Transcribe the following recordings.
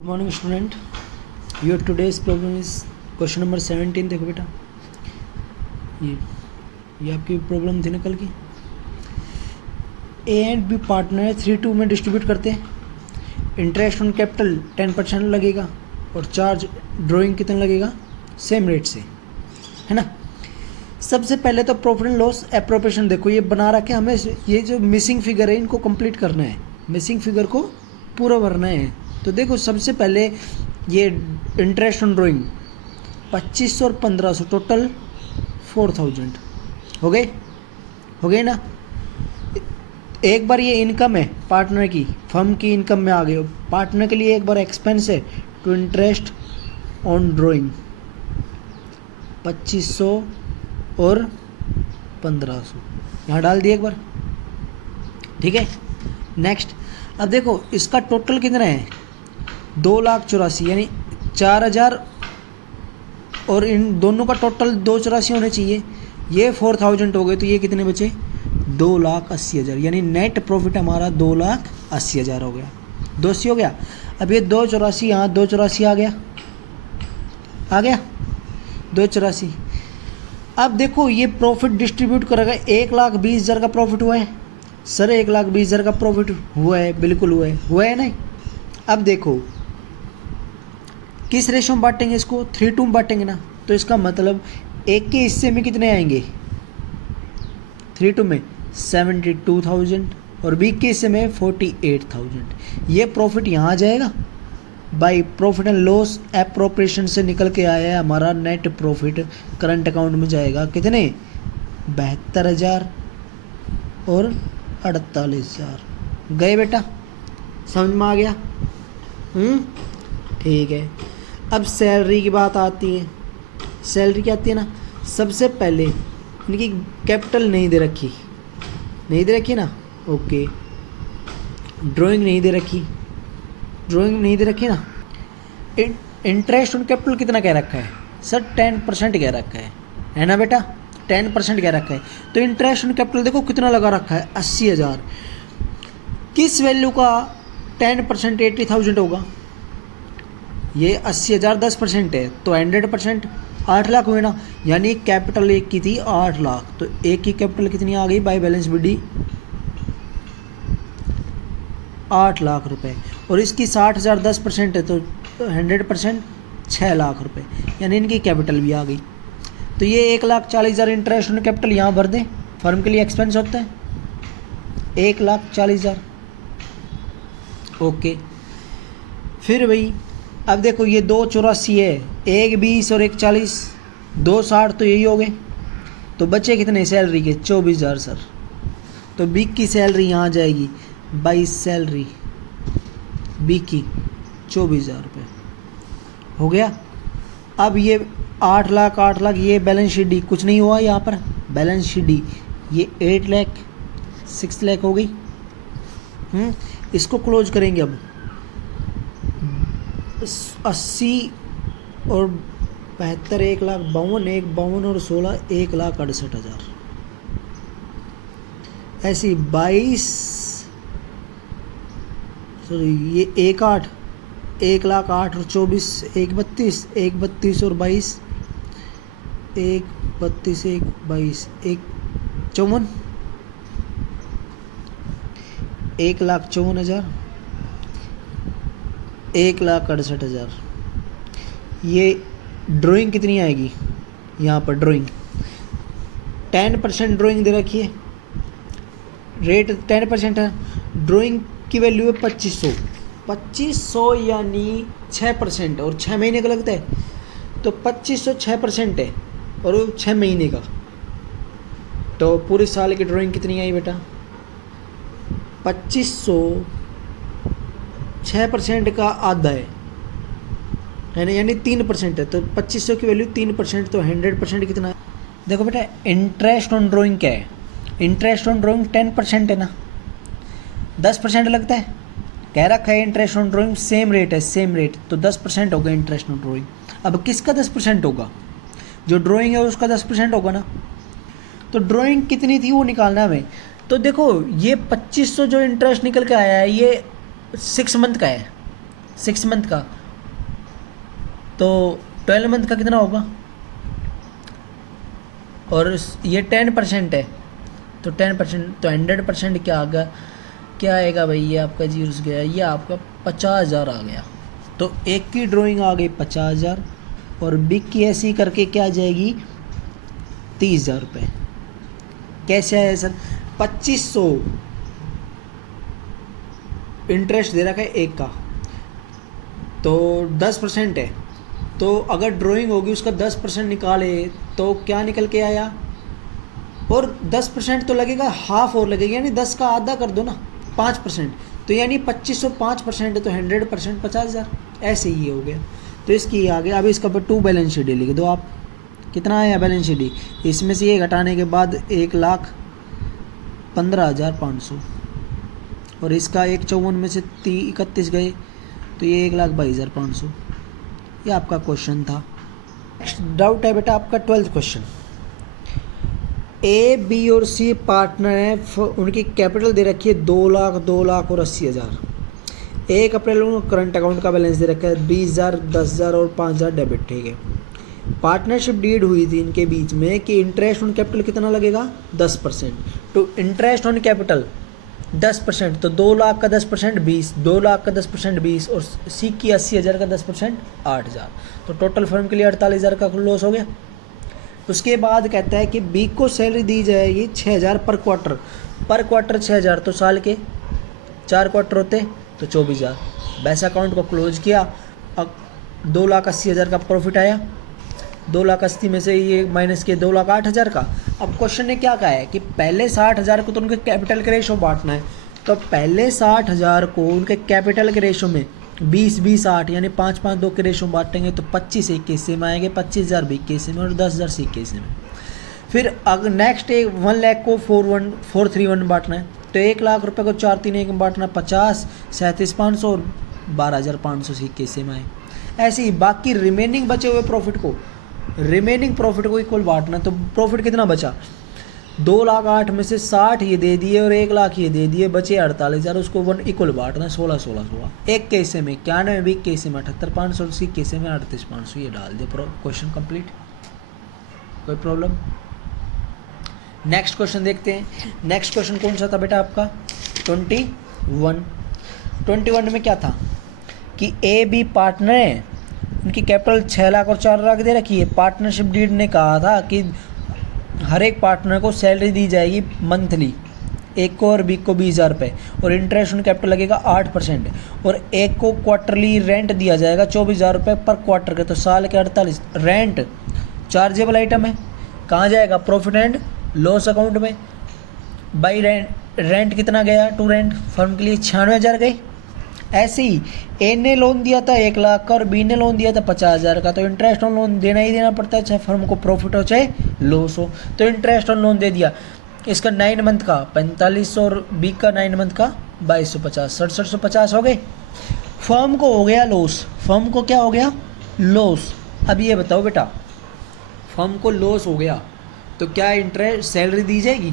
Good morning student, your today's problem is question number 17। देखो बेटा, ये आपकी प्रॉब्लम थी ना कल की। ए एंड बी पार्टनर 3-2 में डिस्ट्रीब्यूट करते हैं। इंटरेस्ट ऑन कैपिटल 10% लगेगा और चार्ज ड्राइंग कितना लगेगा, सेम रेट से, है ना। सबसे पहले तो प्रॉफिट एंड लॉस एप्रोप्रिएशन देखो, ये बना रखे हमें, ये जो मिसिंग फिगर है इनको कंप्लीट करना है, मिसिंग फिगर को पूरा भरना है। तो देखो सबसे पहले ये इंटरेस्ट ऑन ड्राइंग 2500 और 1500 टोटल 4000 हो गए ना। एक बार ये इनकम है पार्टनर की, फर्म की इनकम में आ गए। पार्टनर के लिए एक बार एक्सपेंस है टू इंटरेस्ट ऑन ड्राइंग 2500 और 1500 यहाँ डाल दिए एक बार, ठीक है। नेक्स्ट, अब देखो इसका टोटल कितना है, 2,84,000 यानी 4,000 और इन दोनों का टोटल 284 होने चाहिए। ये 4,000 हो गए तो ये कितने बचे, 2,80,000 यानी नेट प्रॉफिट हमारा 2,80,000 हो गया। 280 हो गया। अब ये 284 यहाँ 284 आ गया 284। अब देखो ये प्रॉफिट डिस्ट्रीब्यूट करेगा, 1,20,000 का प्रॉफिट हुआ है सर, 1,20,000 का प्रॉफिट हुआ है, बिल्कुल हुआ है नहीं। अब देखो किस रेशो में बांटेंगे इसको, 3-2 में बांटेंगे ना, तो इसका मतलब एक के हिस्से में कितने आएंगे, 3-2 में 72,000 और बी के हिस्से में 48,000। ये प्रॉफिट यहाँ आ जाएगा। By profit and loss appropriation से निकल के आया है हमारा नेट प्रॉफिट, करंट अकाउंट में जाएगा कितने, 72,000 और 48,000 गए बेटा, समझ में आ गया। ठीक है। अब सैलरी की बात आती है। सैलरी क्या आती है ना, सबसे पहले इनकी कैपिटल नहीं दे रखी ना, ओके। ड्राइंग नहीं दे रखी ना। इंटरेस्ट ऑन कैपिटल कितना कह रखा है सर, 10% कह रखा है ना बेटा, 10% कह रखा है। तो इंटरेस्ट ऑन कैपिटल देखो कितना लगा रखा है, 80,000। किस वैल्यू का 10% 80,000 होगा, ये 80,000 10% है तो 100% 8 लाख हुए ना। यानी कैपिटल एक की थी 8 लाख, तो एक की कैपिटल कितनी आ गई बाय बैलेंस बीडी, 8 लाख रुपए। और इसकी 60,000 10% है तो 100% 6 लाख रुपए, यानी इनकी कैपिटल भी आ गई। तो ये 1,40,000 इंटरेस्ट ऑन कैपिटल यहाँ भर दें, फर्म के लिए एक्सपेंस होता है 1,40,000, ओके। फिर भाई अब देखो ये 284 है, 1,20 और 1,40, 2,60 तो यही हो गए। तो बचे कितने सैलरी के, 24,000 सर। तो बी की सैलरी यहाँ जाएगी, बाई सैलरी बी की 24,000 रुपये हो गया। अब ये 8 लाख ये बैलेंस शीट डी, कुछ नहीं हुआ यहाँ पर, बैलेंस शीट डी ये 8 लाख 6 लाख हो गई। इसको क्लोज करेंगे। अब 80 और 72, 1,52 और 16 1,68,000 ऐसी 22, सॉरी ये 1,08 और 24 1,32 और 22 1,32 1,22 1,54 1,54,000 1,68,000। ये ड्राइंग कितनी आएगी, यहाँ पर ड्राइंग 10% ड्राइंग दे रखी है, रेट 10% है। ड्राइंग की वैल्यू है 2500 यानी 6%, और 6 महीने का लगता है तो 2500 6% है और 6 महीने का। तो पूरे साल की ड्राइंग कितनी आई बेटा, 2500 6% का आधा है ना, यानी 3% है। तो 2500 की वैल्यू 3% तो 100% कितना है। देखो बेटा इंटरेस्ट ऑन ड्राइंग क्या है, इंटरेस्ट ऑन ड्राइंग 10% है ना, 10% लगता है, कह रखा है interest on drawing same rate है, सेम रेट, तो 10% होगा इंटरेस्ट ऑन ड्राइंग। अब किसका 10% होगा, जो ड्राइंग है उसका 10% होगा ना। तो ड्राइंग कितनी थी वो निकालना है हमें। तो देखो ये 2500 जो इंटरेस्ट निकल के आया है ये 6 मंथ का है, 6 मंथ का, तो 12 मंथ का कितना होगा, और ये 10% है, तो 10% तो 100% क्या आएगा, क्या आएगा भाई, ये आपका जीरो गया, ये आपका 50,000 आ गया। तो एक की ड्राइंग आ गई 50,000 और बिग की ऐसी करके क्या आ जाएगी 30,000 रुपये। कैसे आया सर, 2500 इंटरेस्ट दे रखा है एक का, तो 10% है, तो अगर ड्राइंग होगी उसका 10% निकाले तो क्या निकल के आया, और 10% तो लगेगा, हाफ और लगेगा, यानी 10 का आधा कर दो ना, 5%, तो यानी 2500 5% है तो 100% 50,000, ऐसे ही हो गया। तो इसकी आ गया। अब इसका पर 2 बैलेंस शीट लिख दो आप, कितना आया बैलेंस शीट, इसमें से ये घटाने के बाद 1,15,500, और इसका 1,54 में से 31 गए तो ये 1,22,500। ये आपका क्वेश्चन था। नेक्स्ट डाउट है बेटा आपका 12th क्वेश्चन। ए बी और सी पार्टनर हैं, उनकी कैपिटल दे रखी है 2 लाख 2 लाख और 80,000। 1 अप्रैल को करंट अकाउंट का बैलेंस दे रखा है 20,000 10,000 और 5,000 डेबिट, ठीक है। पार्टनरशिप डीड हुई थी इनके बीच में कि इंटरेस्ट ऑन कैपिटल कितना लगेगा 10%, तो इंटरेस्ट ऑन कैपिटल 10%, तो 2 लाख का 10% 20, 2 लाख का 10% 20 और सी की 80,000 का 10% 8,000, तो टोटल फर्म के लिए 48,000 का लॉस हो गया। उसके बाद कहता है कि बी को सैलरी दी जाएगी 6,000 पर क्वार्टर 6,000, तो साल के 4 क्वार्टर होते तो 24,000। वैसे अकाउंट को क्लोज किया, अब 2,80,000 का प्रॉफिट आया, 2,80,000 में से ये माइनस किए 2,08,000 का। अब क्वेश्चन ने क्या कहा है कि पहले 60,000 को तो उनके कैपिटल के रेशो बांटना है, तो पहले 60,000 को उनके कैपिटल के रेशो में 20-20-8 यानी 5-5-2 के रेशो बांटेंगे तो 25 एक के हिस्से में आएंगे, 25,000 बी के हिस्से में और 10,000 सी के हिस्से में। फिर अगर नेक्स्ट 1 लाख को 431 बांटना है, तो 1 लाख रुपए को 4-3-1 में बांटना, 50 37,500 और 12,500 सी के हिस्से में आए। ऐसे ही बाकी रिमेनिंग बचे हुए प्रॉफिट को इक्वल बांटना, तो प्रॉफिट कितना बचा 2,08,000 में से 60 ये दे दिए और 1 लाख ये दे दिए, बचे 48,000, उसको 1 इक्वल बांटना 16 एक के हिस्से में 91, बी के हिस्से में 78,500, सी के हिस्से में 38,500, ये डाल दिया, क्वेश्चन कंप्लीट। कोई प्रॉब्लम? नेक्स्ट क्वेश्चन देखते हैं। नेक्स्ट क्वेश्चन कौन सा था बेटा आपका 21 में क्या था कि ए बी पार्टनर है, उनकी कैपिटल 6 लाख और 4 लाख दे रखी है। पार्टनरशिप डीड ने कहा था कि हर एक पार्टनर को सैलरी दी जाएगी मंथली, एक को और बी को 20,000 रुपये, और इंटरेस्ट ऑन कैपिटल लगेगा 8%, और एक को क्वार्टरली रेंट दिया जाएगा 24,000 रुपये पर क्वार्टर के, तो साल के 48। रेंट चार्जेबल आइटम है, कहाँ जाएगा प्रॉफिट एंड लॉस अकाउंट में। बाई रेंट कितना गया टू रेंट, फर्म के लिए 96,000 गए। ऐसे ही ए ने लोन दिया था 1 लाख का और बी ने लोन दिया था 50,000 का, तो इंटरेस्ट ऑन लोन देना ही देना पड़ता है, चाहे फर्म को प्रॉफिट हो चाहे लॉस हो। तो इंटरेस्ट ऑन लोन दे दिया, इसका 9 मंथ का 4500 और बी का 9 मंथ का 2250, 6750 हो गए। फर्म को हो गया लॉस, फर्म को क्या हो गया लॉस। अब ये बताओ बेटा, फर्म को लॉस हो गया तो क्या इंटरेस्ट सैलरी दी जाएगी,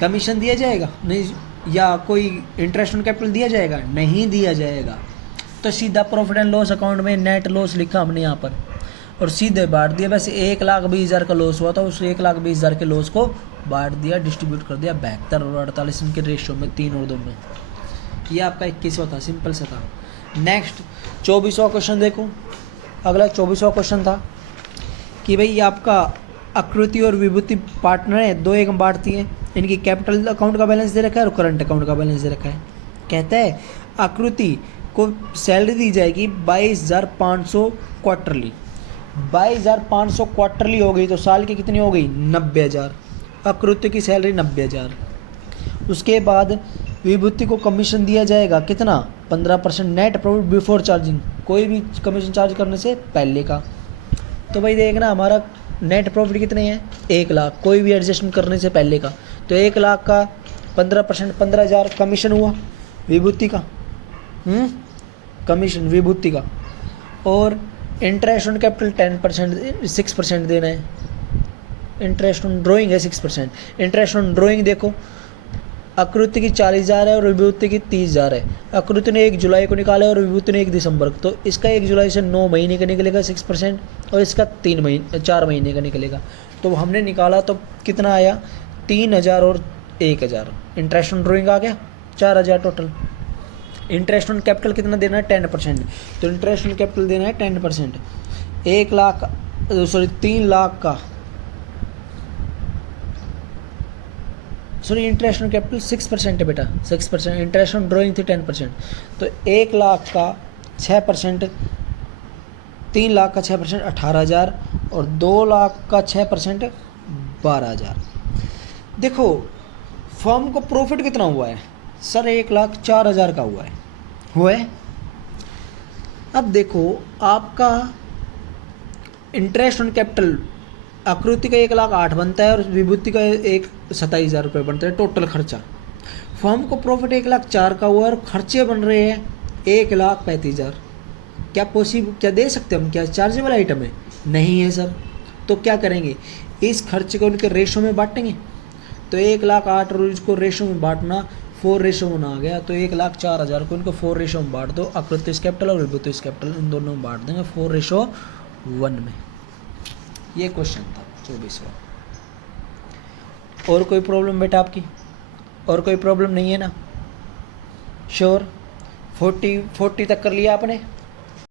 कमीशन दिया जाएगा नहीं, या कोई इंटरेस्ट ऑन कैपिटल दिया जाएगा, नहीं दिया जाएगा। तो सीधा प्रॉफिट एंड लॉस अकाउंट में नेट लॉस लिखा हमने यहाँ पर और सीधे बांट दिया। वैसे 1,20,000 का लॉस हुआ था, उस 1,20,000 के लॉस को बांट दिया, डिस्ट्रीब्यूट कर दिया 72 और 48 इनके रेशियो में, 3 और 2 में। ये आपका 21वां था, सिंपल सा था। नेक्स्ट 24वां क्वेश्चन देखो। अगला 24वां क्वेश्चन था कि भाई आपका आकृति और विभूति पार्टनर है, 2 एक बांटती हैं, इनकी कैपिटल अकाउंट का बैलेंस दे रखा है और करंट अकाउंट का बैलेंस दे रखा है। कहता है आकृति को सैलरी दी जाएगी 22,500 क्वार्टरली। 22,500 क्वार्टरली हो गई तो साल की कितनी हो गई 90,000। आकृति की सैलरी 90,000। उसके बाद विभूति को कमीशन दिया जाएगा कितना 15% नेट प्रॉफिट बिफोर चार्जिंग, कोई भी कमीशन चार्ज करने से पहले का। तो भाई देखना हमारा नेट प्रॉफिट कितने हैं 1 लाख, कोई भी एडजस्टमेंट करने से पहले का, तो 1 लाख का 15% 15,000 कमीशन हुआ विभूति का, कमीशन विभूति का। और इंटरेस्ट ऑन कैपिटल 10% 6% देना है। इंटरेस्ट ऑन ड्राइंग है 6%। इंटरेस्ट ऑन ड्राइंग देखो आकृति की 40,000 है और विभूति की 30,000 है। आकृति ने 1 जुलाई को निकाला है और विभूति ने 1 दिसंबर को, तो इसका 1 जुलाई से 9 महीने का निकलेगा 6% और इसका 4 महीने का निकलेगा। तो हमने निकाला तो कितना आया, 3,000 और 1,000। इंटरेस्ट ऑन ड्राइंग आ गया 4,000 टोटल। इंटरेस्ट ऑन कैपिटल कितना देना है, 10%। तो इंटरेस्ट ऑन कैपिटल देना है 10%। 3 लाख का, सॉरी इंटरेस्ट ऑन कैपिटल 6% है बेटा, 6%। इंटरेस्ट ऑन ड्राइंग थी 10%। तो 1 लाख का 6%, 3 लाख का 6% 18,000 और 2 लाख का 6% 12,000। देखो फर्म को प्रॉफिट कितना हुआ है सर, 1,04,000 का हुआ है। अब देखो आपका इंटरेस्ट ऑन कैपिटल, आकृति का 1,08,000 बनता है और विभूति का 27,000 रुपये बनता है टोटल खर्चा। फर्म को प्रॉफिट 1,04,000 का हुआ और खर्चे बन रहे हैं 1,35,000। क्या दे सकते हैं हम, क्या चार्जेबल आइटम है? नहीं है सर। तो क्या करेंगे, इस खर्चे को उनके रेशो में बांटेंगे। तो 1,08,000 और इसको रेशो में बांटना 4:1 आ गया। तो 1,04,000 को इनको 4:1 में बांट दो। आकृति कैपिटल और विभूति कैपिटल इन दोनों में बांट देंगे 4:1 में। ये क्वेश्चन था 24वां। और कोई प्रॉब्लम बेटा आपकी? और कोई प्रॉब्लम नहीं है ना? श्योर? 40 तक कर लिया आपने?